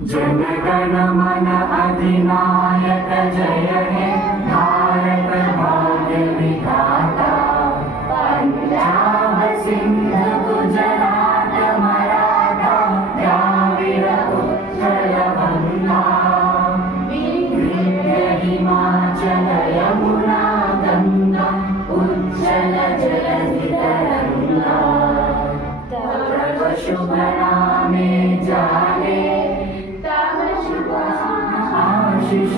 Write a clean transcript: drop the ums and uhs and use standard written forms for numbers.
जनगण मन अधिनायक जय हे भारत भाग्य विधाता। पंजाब सिंध गुजरात मराठा द्राविड़ उत्कल गंगा, विंध्य हिमाचल यमुना गंगा उज्जल जलधि तरंगा। तव शुभ नामे जाने आशीष